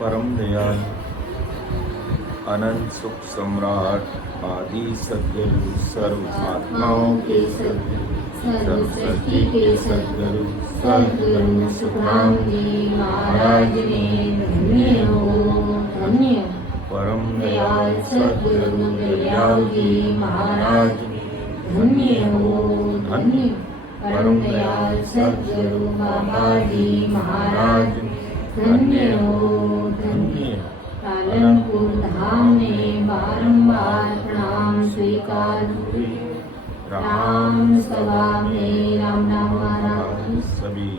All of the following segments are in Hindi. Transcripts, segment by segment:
परम दयाल अनंत सुख सम्राट आदि सद्गुरु सर्व आत्माओं के सद्गुरु सर्व सृष्टि के सद्गुरु सद्गुरु सुखराम जी महाराज ने धन्य हो धन्य। परम दयाल सद्गुरु दयाल जी महाराज धन्य हो धन्य। परम दयाल सद्गुरु बाबा जी महाराज धन्य हो धन्य। पालनपुर धाम में बारंबार प्रणाम स्वीकार हुए। राम सभा में राम नाम महाराज सभी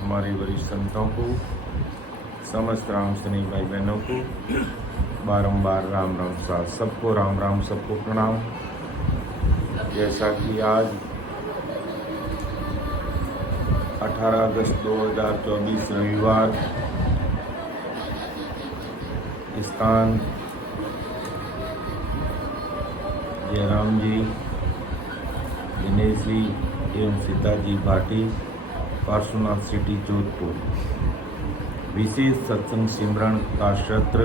हमारे वरिष्ठ संतों को, समस्त राम सैनिक भाई बहनों को बारंबार राम राम साथ सबको राम राम सबको प्रणाम। जैसा कि आज 18 अगस्त 2024 रविवार स्थान जयराम जी, दिनेश जी एवं सीताजी भाटी, पार्श्वनाथ सिटी जोधपुर विशेष सत्संग सिमरन का सत्र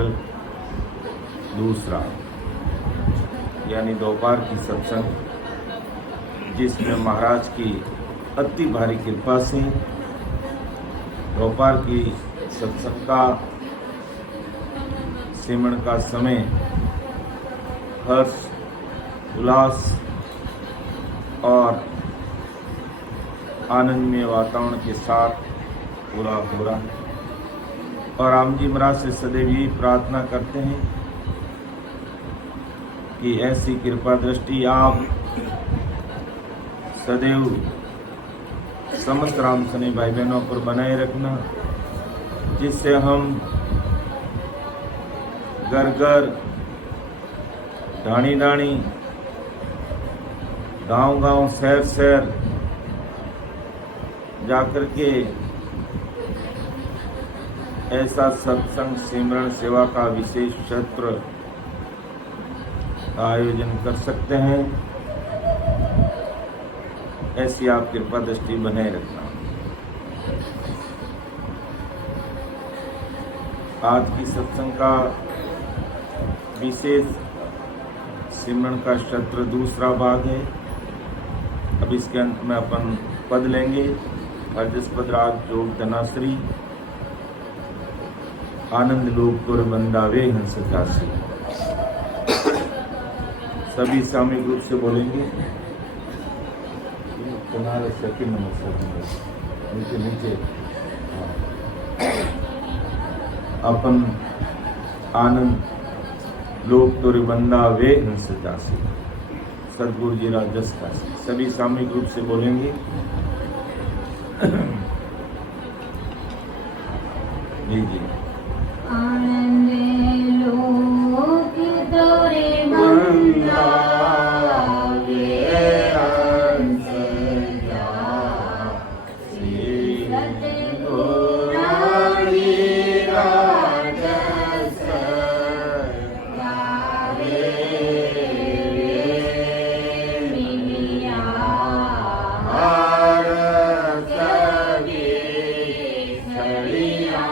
दूसरा यानी दोपहर की सत्संग, जिसमें महाराज की अति भारी कृपा से दोपहर की सत्संग का सिमरन का समय हर्ष उल्लास और आनंदमय वातावरण के साथ पूरा हो रहा है। और राम जी महाराज से सदैव यही प्रार्थना करते हैं कि ऐसी कृपा दृष्टि आप सदैव समस्त राम सने भाई बहनों पर बनाए रखना, जिससे हम घर घर ढाणी ढाणी गांव गांव शहर शहर जाकर के ऐसा सत्संग सिमरन सेवा का विशेष सत्र का आयोजन कर सकते हैं। ऐसी आप कृपा दृष्टि बनाए रखना। आज की सत्संग का विशेष सिमरन का सत्र दूसरा भाग है। अब इसके अंत में अपन पद लेंगे। अर्जस पद राग जोग धनाश्री आनंद लोक पुर बंदावे हंस काशी। सभी सामूहिक रूप से बोलेंगे। तुम्हारे सेकंड नीचे नीचे अपन आनंद लोक तुर बंदा वे हंस दासी सदगुरु जी राजस काशी। सभी सामूहिक रूप से बोलेंगे। लीजिए। आनंद लोक तोरे बंदा वे हंस दासी सतगुरु जी राजस गावे मिलिया हार सभी छड़िया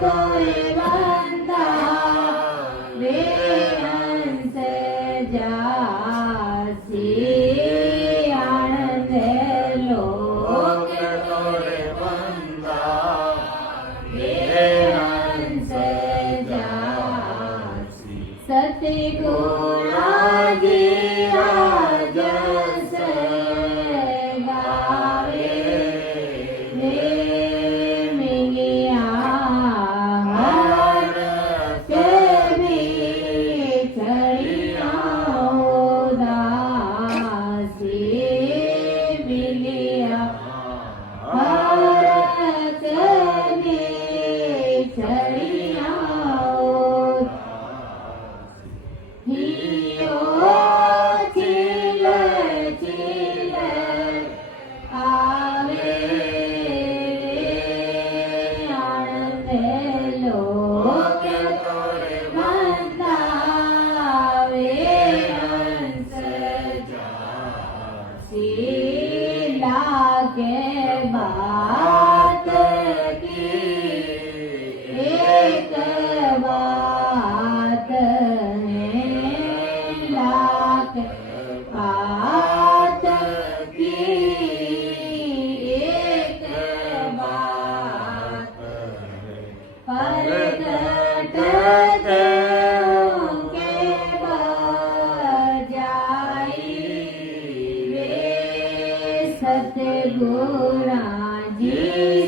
तोरे बंदा वे हंस जासी आनंद लोक तोरे बंदा वे हंस जासी सतगुणाजी राजस गावे वे मिलिया हार के भी चढ़िया उदासी मिलिया हार के भी चढ़िया हियो चिले चिले आवे आनंद लोक तोरे बंदावे हंस जासी लागे बात की एक बात है लाख बात की एक बात प्रगट के बजाई वे सतगुणा जी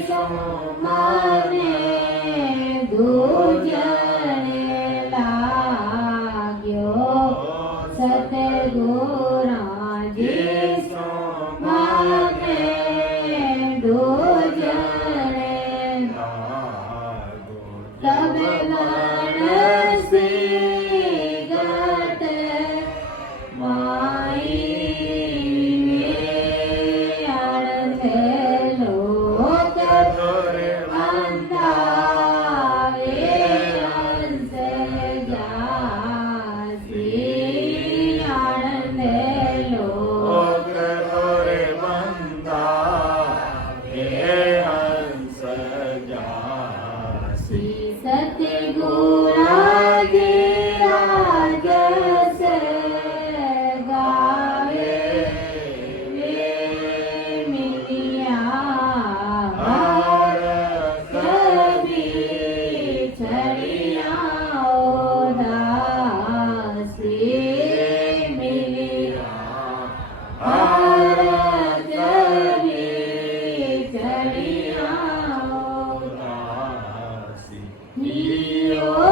सो माने दूजने लाग्यो सतगुणा जी सो माने दूजने तब मानसी गट माई आनंद लोक तोरे बंदावे हंस जासी आनंद लोक तोरे बंदा हे हंस जासी सतगुणा जी राजस गावे वे मिलिया हार कभी छड़िया उदासी मिलिया हार कभी छड़िया उदासी हियो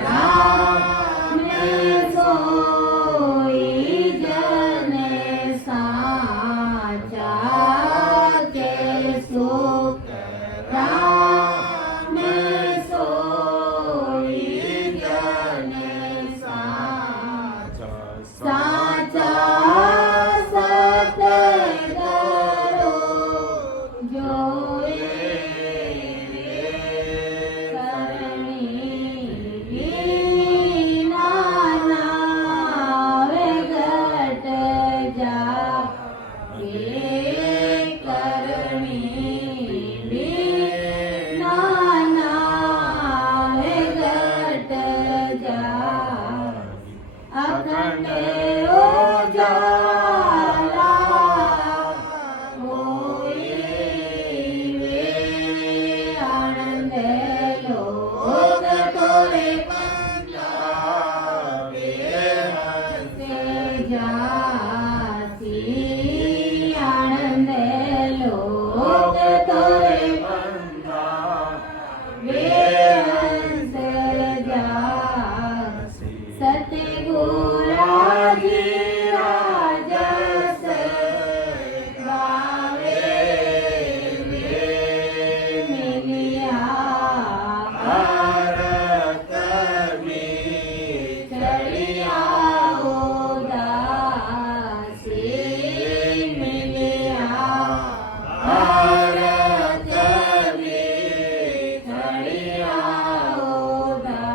राम सोई जन साचा के सुख राम सोई जन साचा सत करो जोए अखंड उजाला होए वे आनंद लोक तोरे पंजाबे हंसे जासी आनंद लोक तोरे पंजाबे हंसे जासी सतगुरा जी राजस गावे मिलिया भारत में चढ़िया उदासी मिलिया भारत में चढ़िया उदासी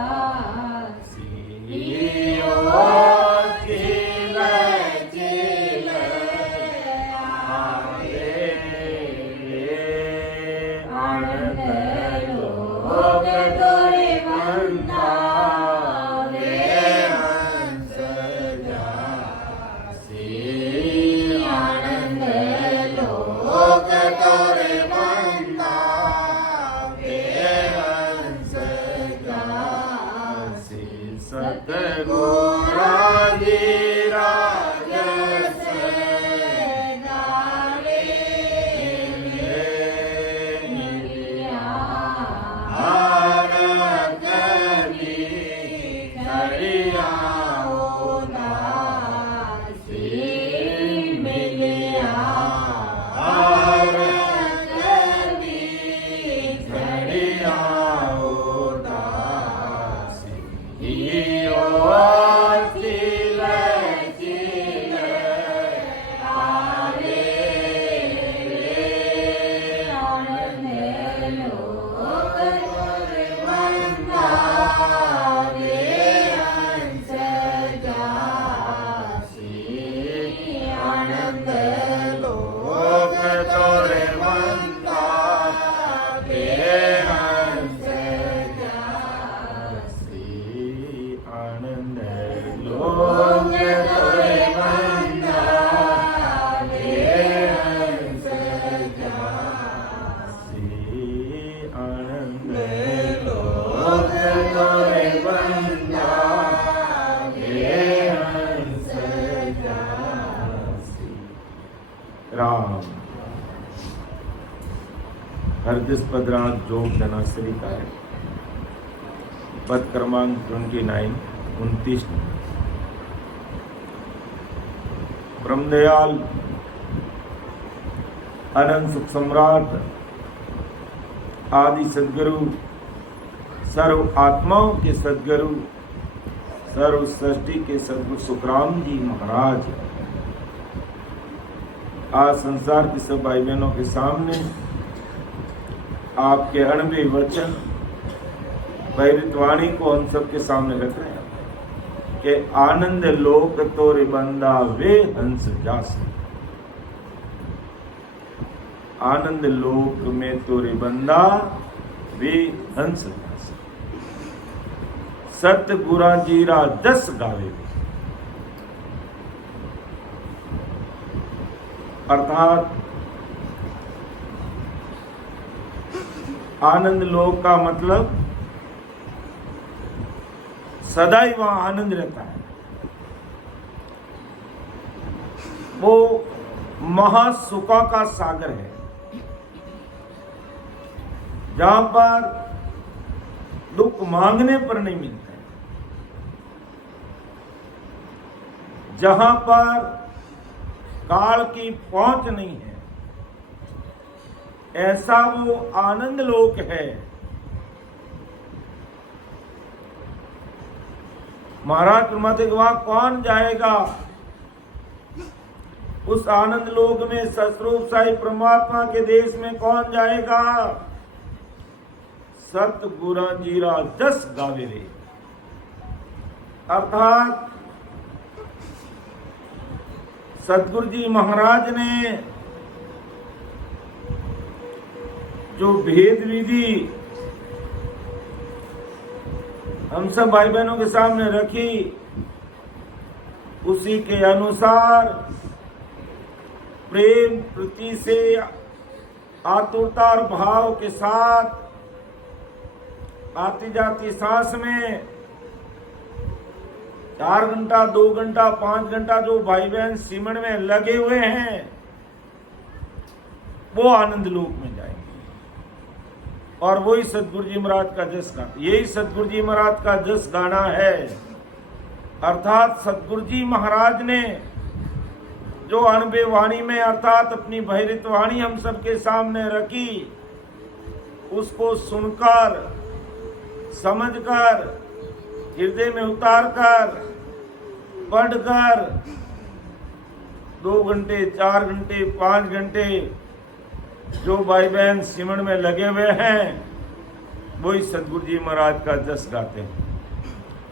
सतगुरा जी राजस गावे मिलिया भारत में चढ़िया उदासी मिलिया भारत में चढ़िया उदासी राम हरदिस पदराज जोग धनाश्री का है पद क्रमांक 29 ब्रह्मदयाल अनंत सुख सम्राट आदि सदगुरु सर्व आत्माओं के सदगुरु सर्व सृष्टि के सदगुरु सुखराम जी महाराज आज संसार के सब भाई बहनों के सामने आपके अणबे वचन प्रेरित वाणी को हम सबके सामने रख रहे हैं कि आनंद लोक तोरे बंदा वे हंस जासे। आनंद लोक में तोरे बंदा वे हंस जासे। सतगुरा जीरा दस गावे अर्थात आनंद लोक का मतलब सदा ही वहां आनंद रहता है। वो महासुखों का सागर है जहां पर दुख मांगने पर नहीं मिलते हैं। जहां पर काल की पहुंच नहीं है, ऐसा वो आनंद लोक है। महाराज प्रमाते वहां कौन जाएगा? उस आनंद लोक में सस्वरूप साई परमात्मा के देश में कौन जाएगा? सतगुरु जीरा जस गावे रे। अर्थात सतगुरु जी महाराज ने जो भेद विधि हम सब भाई बहनों के सामने रखी, उसी के अनुसार प्रेम प्रीति से आतुरता और भाव के साथ आती जाती सांस में 4 घंटा 2 घंटा 5 घंटा जो भाई बहन सिमरन में लगे हुए हैं, वो आनंद लोक में जाएंगे। और वही सतगुरु जी महाराज का जस गाना, यही सतगुरु जी महाराज का जस गाना है। अर्थात सतगुरु जी महाराज ने जो अनबे वाणी में अर्थात अपनी भैरित वाणी हम सबके सामने रखी, उसको सुनकर समझकर हृदय में उतारकर पढ़कर 2 घंटे 4 घंटे 5 घंटे जो भाई बहन सिमरन में लगे हुए हैं, वही सतगुरु जी महाराज का जस गाते हैं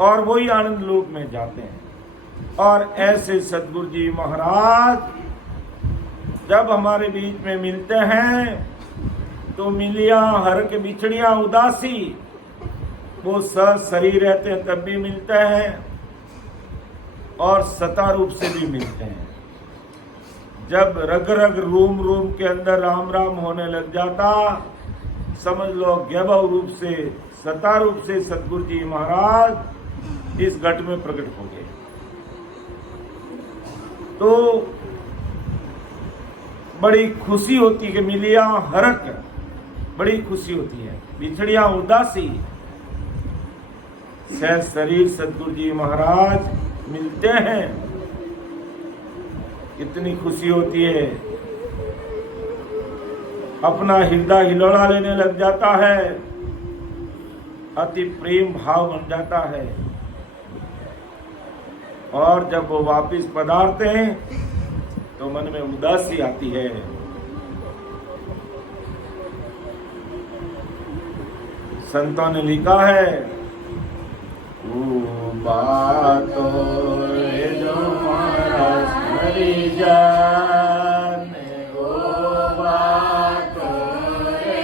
और वही आनंद लोक में जाते हैं। और ऐसे सतगुरु जी महाराज जब हमारे बीच में मिलते हैं तो मिलिया हर के बिछड़िया उदासी, वो शरीर रहते हैं तब भी मिलते हैं और सता रूप से भी मिलते हैं। जब रग रग रूम रूम के अंदर राम राम होने लग जाता, समझ लो ज्ञाभव रूप से सता रूप से सतगुरु जी महाराज इस घट में प्रकट हो गए। तो बड़ी खुशी होती कि मिलिया हरक, बड़ी खुशी होती है। बिछड़िया उदासी, सह शरीर सतगुरु जी महाराज मिलते हैं, इतनी खुशी होती है। अपना हृदय हिलौड़ा लेने लग जाता है, अति प्रेम भाव बन जाता है। और जब वो वापिस पधारते हैं तो मन में उदासी आती है। संतों ने लिखा है, वो बातों जो महाराज हरि जाने, वो बातों जो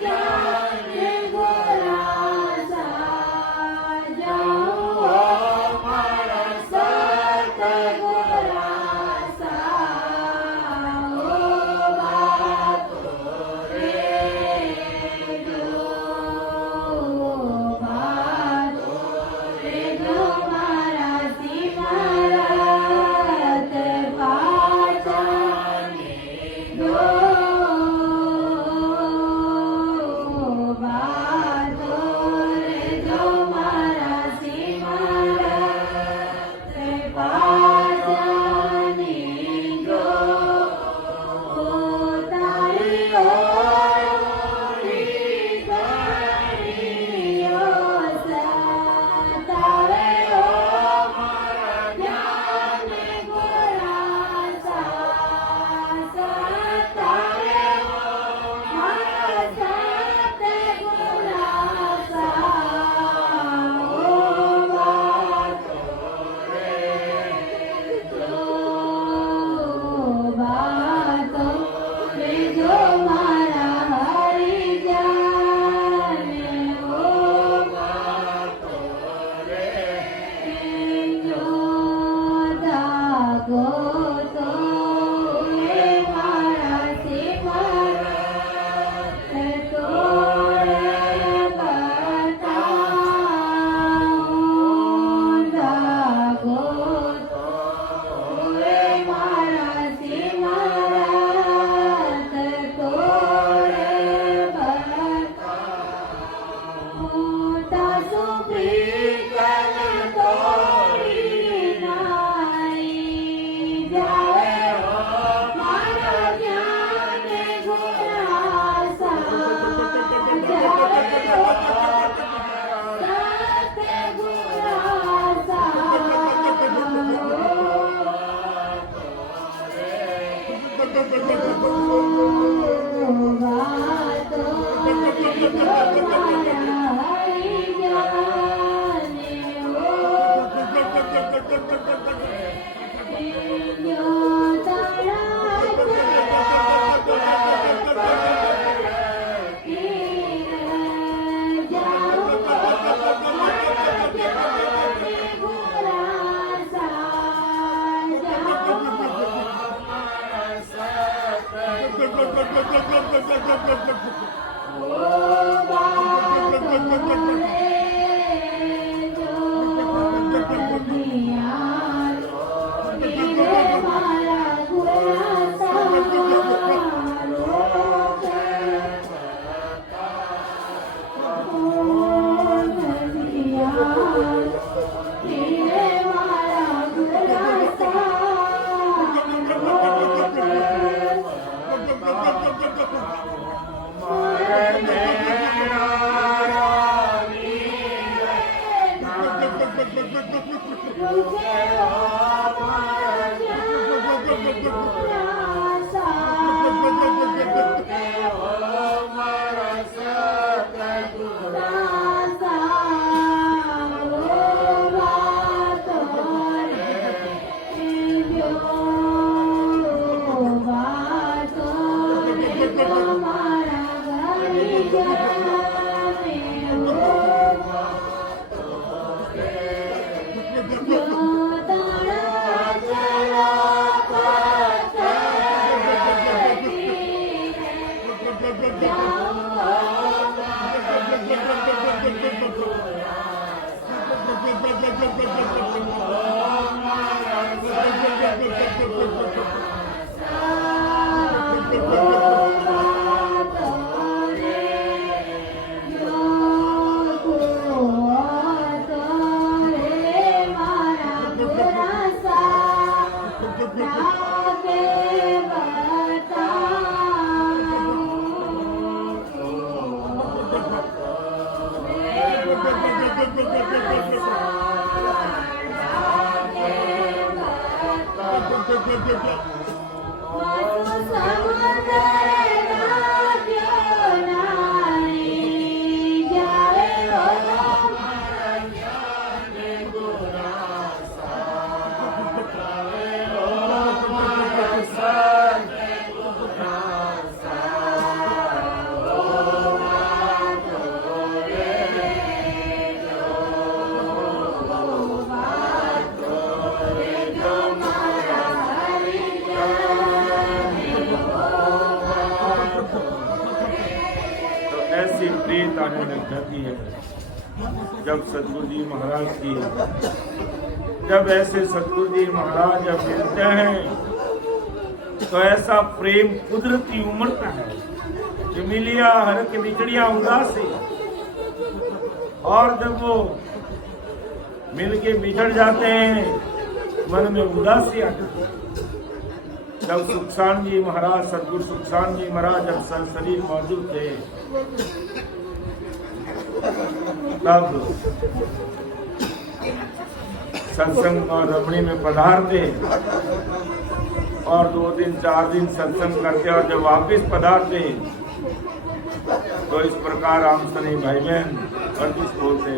जा ऐसी प्रीत आने लग जाती है जब सतगुरु जी महाराज की, जब ऐसे सतगुरु जी महाराज जब मिलते हैं तो ऐसा प्रेम कुदरती उमड़ता है कि मिलिया हर के बिछड़िया उदासी। और जब वो मिल के बिछड़ जाते हैं मन में उदासी आती है। जब सुखसान जी महाराज, सतगुरु सुखसान जी महाराज जब शरीर मौजूद थे तब सत्संग और रमणी में पधारते और 2 दिन 4 दिन सत्संग करते और जब वापिस पधारते तो इस प्रकार राम सनी भाई बहन वर्जिश बोलते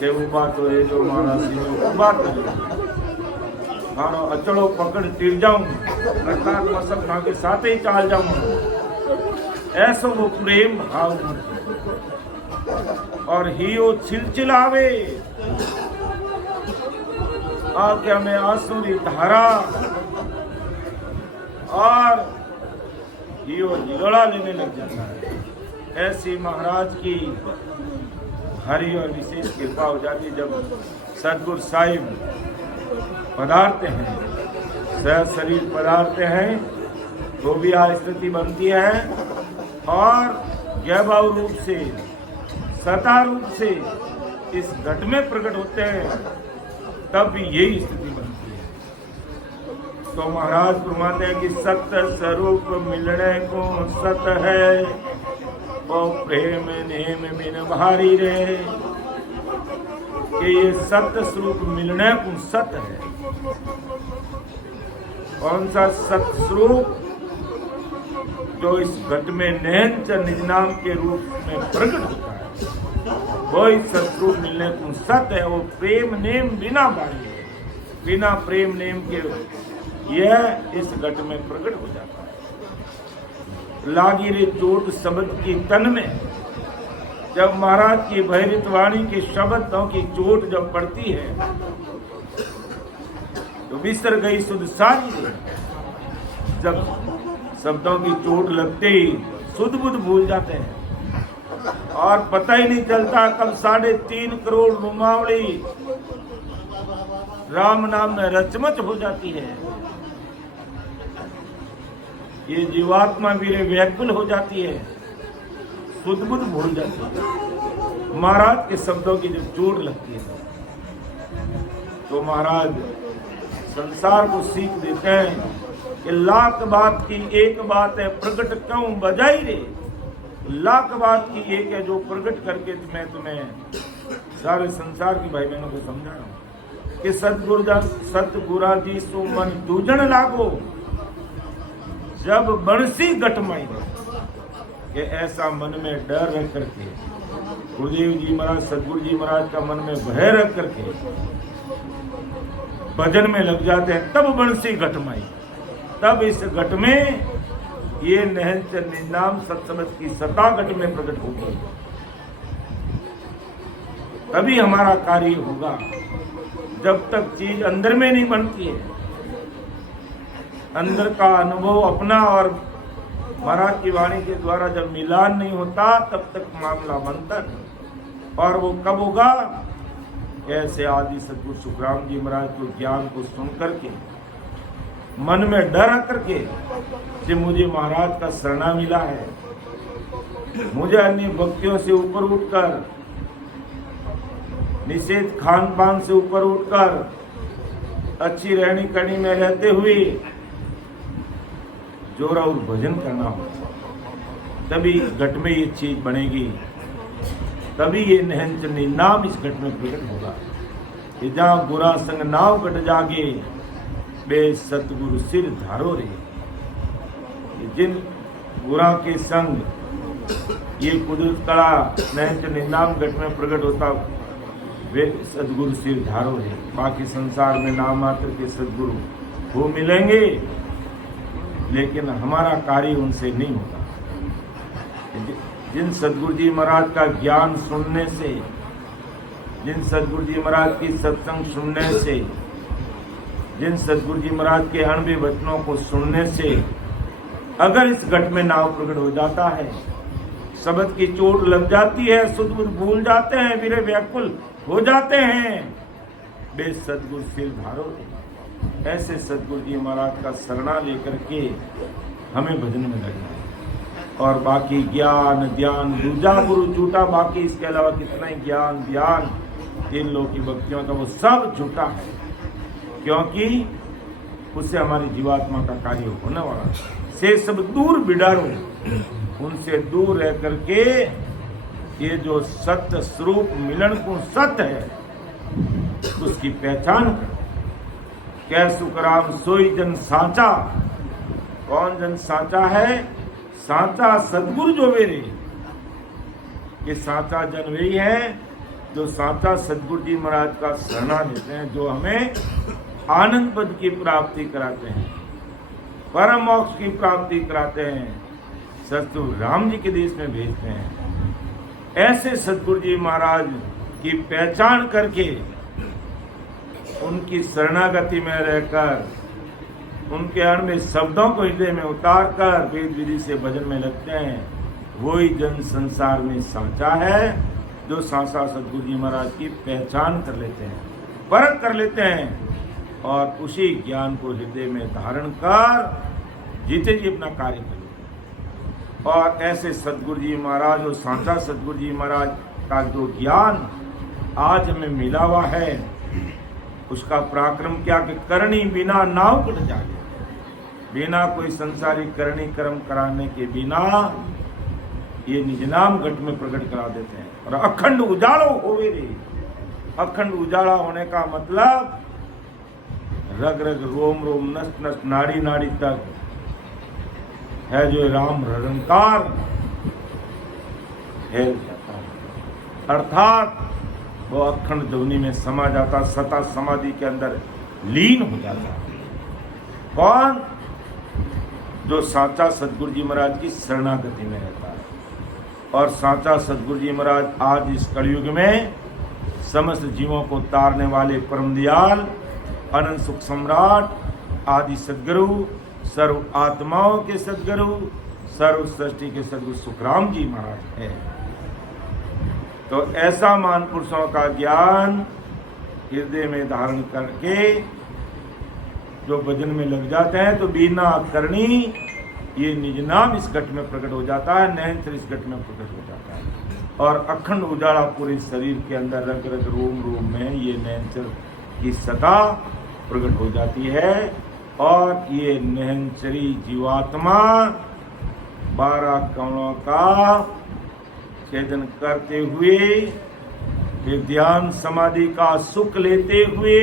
कि वो बात तो ये जो माना सी बात है मानो अचड़ो पकड़ तिर जाऊं अर्थात मसल खा के साथ ही चाल जाऊं। ऐसा वो प्रेम भाव और ही वो छिलचिलावे आज्ञा में आंसुरी धारा और यो हिलोड़ा लेने लग जाता है। ऐसी महाराज की भारी और विशेष कृपा हो जाती है जब सदगुरु साहिब पधारते हैं, शरीर पधारते हैं तो भी स्थिति बनती है और गैबाव रूप से सता रूप से इस घट में प्रकट होते हैं, तब भी यही स्थिति बनती है। तो महाराज फरमाते हैं कि सत्य स्वरूप मिलने को सत है और प्रेम नेम बिन भारी रे, कि ये सत्य स्वरूप मिलने को सत है। कौन सा सत्य स्वरूप? जो इस घट में नैन च निज नाम के रूप में प्रकट होता है, वही सत्स्वरूप मिलने को सत्य है। वो प्रेम नेम बिना भारी है, बिना प्रेम नेम के यह इस घट में प्रकट हो जाता है। लागी रे चोट शब्द की तन में, जब महाराज की भैरित वाणी के शब्दों की चोट जब पड़ती है तो बिसर गई सुध सारी रे। जब शब्दों की चोट लगते ही सुध बुध भूल जाते हैं और पता ही नहीं चलता कब 3.5 करोड़ रुमावली राम नाम में रचमच हो जाती है। ये जीवात्मा भी व्याकुल हो जाती है, सुध बुध भूल जाती है। महाराज के शब्दों की जब चोट लगती है तो महाराज संसार को सीख देते हैं कि लाख बात की एक बात है, प्रकट क्यों बजाई रे। लाख बात की एक है जो प्रकट करके मैं तुम्हें सारे संसार की भाई बहनों को समझा रहा हूँ कि सतगुरा जी सो मन दूजन लागो, जब बंसी गटमाई कि ऐसा मन में डर रख करके गुरुदेव जी महाराज सतगुरु जी महाराज का मन में भय रख करके भजन में लग जाते हैं, तब बंसी गटमाई। तब इस घट में ये नहंच निनाम सत्समझ की सत्ता घट में प्रकट होगी, तभी हमारा कार्य होगा। जब तक चीज अंदर में नहीं बनती है, अंदर का अनुभव अपना और महाराज की वाणी के द्वारा जब मिलान नहीं होता, तब तक मामला बनता नहीं। और वो कब होगा? ऐसे आदि सतगुरु सुखराम जी महाराज के ज्ञान को सुन करके मन में डर आकर के कि मुझे महाराज का शरणा मिला है, मुझे अन्य भक्तियों से ऊपर उठकर, निषेध खान पान से ऊपर उठकर, अच्छी रहनी करनी में रहते हुए जोरा और भजन करना हो, तभी घट में ये चीज बनेगी, तभी ये नहंच नाम इस घट में प्रकट होगा। कि जहाँ बुरा संग नाव घट जागे, बे सतगुरु सिर धारो रे। जिन बुरा के संग ये कुदरत कला नहंच नाम घट में प्रकट होता, वे सदगुरु सिर धारो रे। बाकी संसार में नाम मात्र के सदगुरु वो मिलेंगे, लेकिन हमारा कार्य उनसे नहीं होगा। जिन सदगुरु जी महाराज का ज्ञान सुनने से, जिन सदगुरु जी महाराज की सत्संग सुनने से, जिन सदगुरु जी महाराज के अणबे वचनों को सुनने से अगर इस घट में नाव प्रकट हो जाता है, शब्द की चोट लग जाती है, सुध बुध भूल जाते हैं, वीरे व्याकुल हो जाते हैं, बे सदगुरु सिर धारो। ऐसे सदगुरु जी महाराज का शरणा लेकर के हमें भजन में लगना है। और बाकी ज्ञान ध्यान दूजा गुरु झूठा, बाकी इसके अलावा कितना ही ज्ञान ध्यान इन लोगों की भक्तियों का वो सब झूठा है, क्योंकि उससे हमारी जीवात्मा का कार्य होने वाला से सब दूर बिडारो, उनसे दूर रह करके ये जो सत्य स्वरूप मिलन को सत्य है उसकी पहचान करो। कै सुखराम सोई जन साचा। कौन जन साचा है? साचा सदगुरु जो मेरे, ये साचा जन वही है जो साचा सदगुरु जी महाराज का शरणा लेते हैं, जो हमें आनंद पद की प्राप्ति कराते हैं, परम मोक्ष की प्राप्ति कराते हैं, सतगुरु राम जी के देश में भेजते हैं। ऐसे सदगुरु जी महाराज की पहचान करके उनकी शरणागति में रहकर उनके अण में शब्दों को हृदय में उतार कर वेद विधि से भजन में लगते हैं, वही जन संसार में साचा है, जो साचा सदगुरु जी महाराज की पहचान कर लेते हैं, परख कर लेते हैं और उसी ज्ञान को हृदय में धारण कर जीते जी अपना कार्य कर लेते हैं। और ऐसे सदगुरु जी महाराज और साचा सदगुरु जी महाराज का जो ज्ञान आज हमें मिला हुआ है, उसका पराक्रम क्या कि करनी बिना नाव कट जाए, बिना कोई संसारी करनी कर्म कराने के बिना ये निज नाम घट में प्रकट करा देते हैं। और अखंड उजालो होवे रे, अखंड उजाला होने का मतलब रग रग रोम रोम नस नस नाड़ी नाड़ी तक है जो राम रंकार फैल जाता है, अर्थात वो अखंड ध्वनि में समा जाता, सता समाधि के अंदर लीन हो जाता है। कौन? जो साचा सदगुरु जी महाराज की शरणागति में रहता है। और साचा सदगुरु जी महाराज आज इस कलयुग में समस्त जीवों को तारने वाले परम दयाल अनंत सुख सम्राट आदि सदगुरु, सर्व आत्माओं के सदगुरु, सर्व सृष्टि के सदगुरु सुखराम जी महाराज है। तो ऐसा महान पुरुषों का ज्ञान हृदय में धारण करके जो भजन में लग जाते हैं, तो बिना करनी ये निज नाम इस घट में प्रकट हो जाता है, नयनचर इस घट में प्रकट हो जाता है। और अखंड उजाला पूरे शरीर के अंदर रग रग रोम रोम में ये नयनचर की सता प्रकट हो जाती है। और ये नयनचरी जीवात्मा 12 कमलों का छेदन करते हुए, फिर ध्यान समाधि का सुख लेते हुए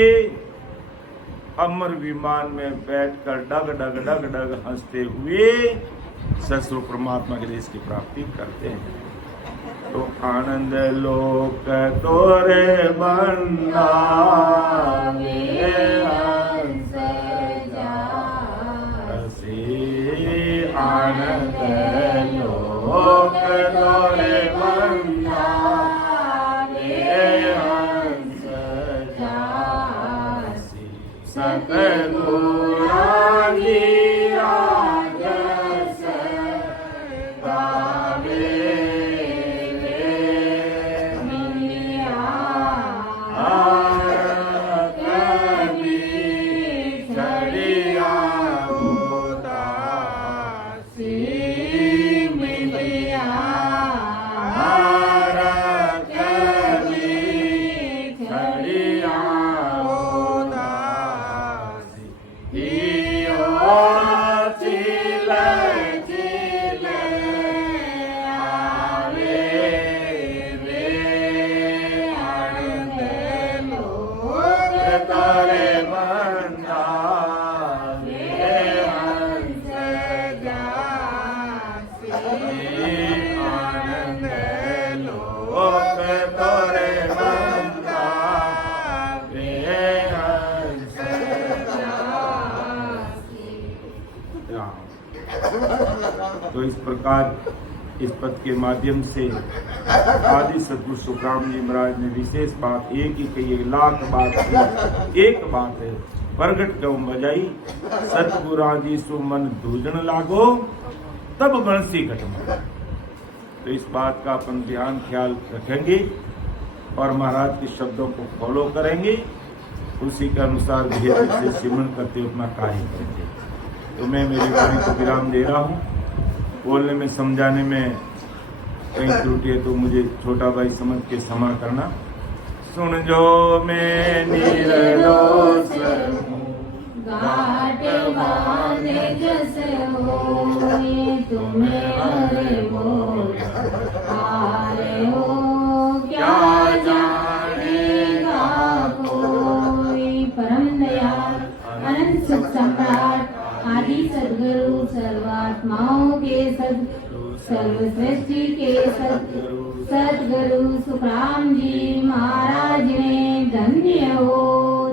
अमर विमान में बैठकर डग डग डग डग हंसते हुए ससुर परमात्मा के देश की प्राप्ति करते हैं। तो आनंद लोक तोरे बन्ना आनंद लोक तोरे बन्ना सतगुरु तो इस प्रकार इस पद के माध्यम से आदि सदगुरु सुखराम जी महाराज ने विशेष बात एक ही कही, 1 लाख बात एक बात है, प्रगट क्यों बजाई सतगुरु जी सु मन दूजन लागो तब बंसी घटना। तो इस बात का अपन ध्यान ख्याल रखेंगे और महाराज के शब्दों को फॉलो करेंगे, उसी के अनुसार धीरे से सिमरन करते हुए अपना कार्य करेंगे। तो मैं मेरी वाणी को विराम दे रहा हूँ। बोलने में समझाने में कहीं त्रुटि है तो मुझे छोटा भाई समझ के क्षमा करना। सुन जो मैं निर्दोष घाट बांधे जस होए तुम्हें हरे बोल हारे हो क्या जानेगा कोई। परम दयाल अनंत सुख सम्राट आदि सद्गुरु सर्वात्माओं के सद्गुरु सर्व सृष्टि के सद्गुरु सुखराम जी महाराज ने धन्य हो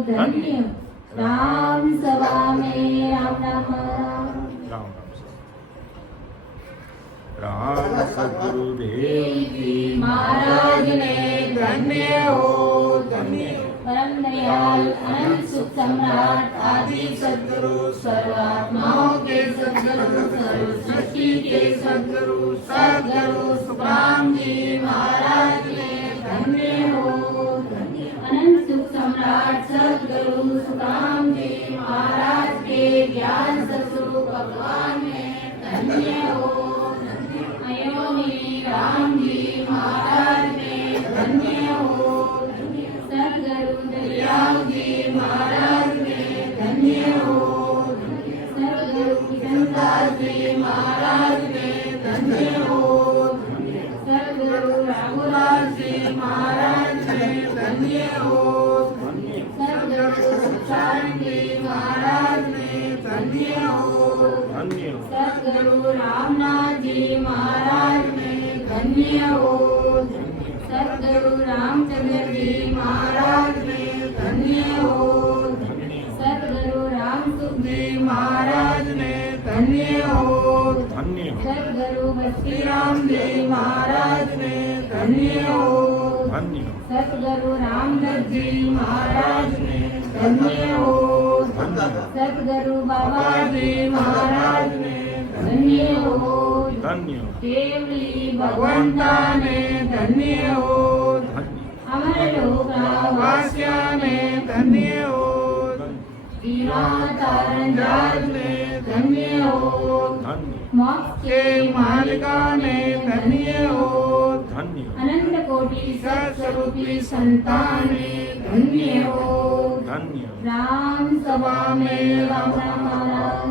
धन्य। राम सभा में राम नाम राम सद्गुरुदेव जी महाराज ने धन्य हो धन्य। परम दयाल अनंत सम्राट आदि सद्गुरु सर्वात्माओं के सद्गुरु सर्व सृष्टि के सद्गुरु सद्गुरु सुखराम जी महाराज ने धन्य हो। अनंत सुख सम्राट सद्गुरु सुखराम जी महाराज के ज्ञान सद्गुरु भगवान ने धन्य हो। अयोनी राम जी महाराज ने धन्य हो। सद्गुरु दयाल जी महाराज ने धन्य हो। सद्गुरु किशनदास जी महाराज ने धन्य हो। सद्गुरु रघुराज जी महाराज ने धन्य हो। सद्गुरु सुखचारण जी महाराज ने धन्य हो। सद्गुरु रामनाथ जी महाराज ने धन्य हो। सद्गुरु रामचंद्र जी महाराज ने धन्य हो। सद्गुरु रामसुख जी महाराज ने धन्य हो। सद्गुरु बस्तीराम जी महाराज ने धन्य हो। सद्गुरु रामदत्त जी महाराज ने धन्य हो। सद्गुरु बाबा जी महाराज ने धन्य हो। केवली भगवंता ने धन्य हो। अमर लोक वासिया ने धन्य हो। तारंजाल ने धन्य हो। मोक्ष के मालिका ने धन्य हो। अनंत कोटि सत्स्वरूपी संतान ने धन्य हो। राम सभा में राम राम महाराज